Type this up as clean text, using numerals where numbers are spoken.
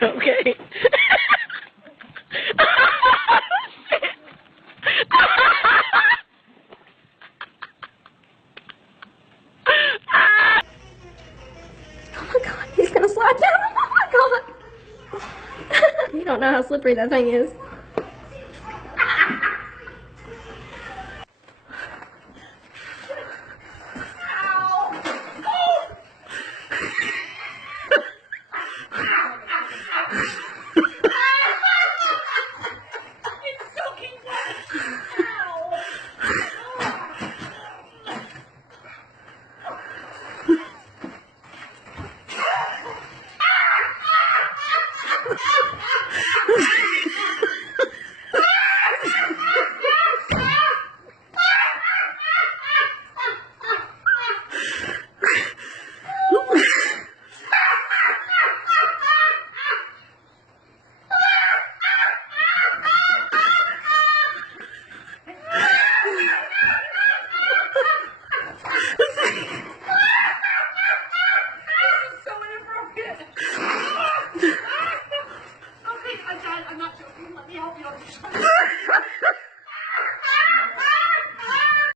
Okay. Oh my god, he's gonna slide down. Oh my god. You don't know how slippery that thing is.